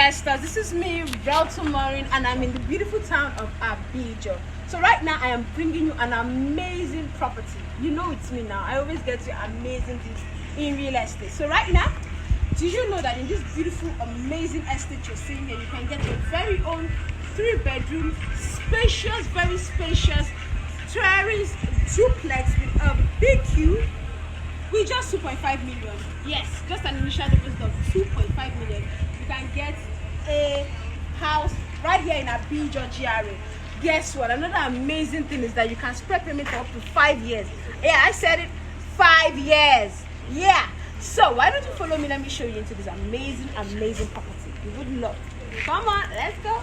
investors, this is me, Realtor Maureen, and I'm in the beautiful town of Abijo. So right now I am bringing you an amazing property. You know it's me now. I always get you amazing things in real estate. So right now, do you know that in this beautiful, amazing estate you're seeing here, you can get your very own 3-bedroom, spacious, very spacious terrace duplex with a BQ with just 2.5 million. Yes, just an initial deposit of 2.5 million. You can get a house right here in Abijo GRA. Guess what? Another amazing thing is that you can spread payment for up to 5 years. Yeah, I said it, 5 years. Yeah. So why don't you follow me? Let me show you into this amazing, amazing property. You would love it. Come on, let's go.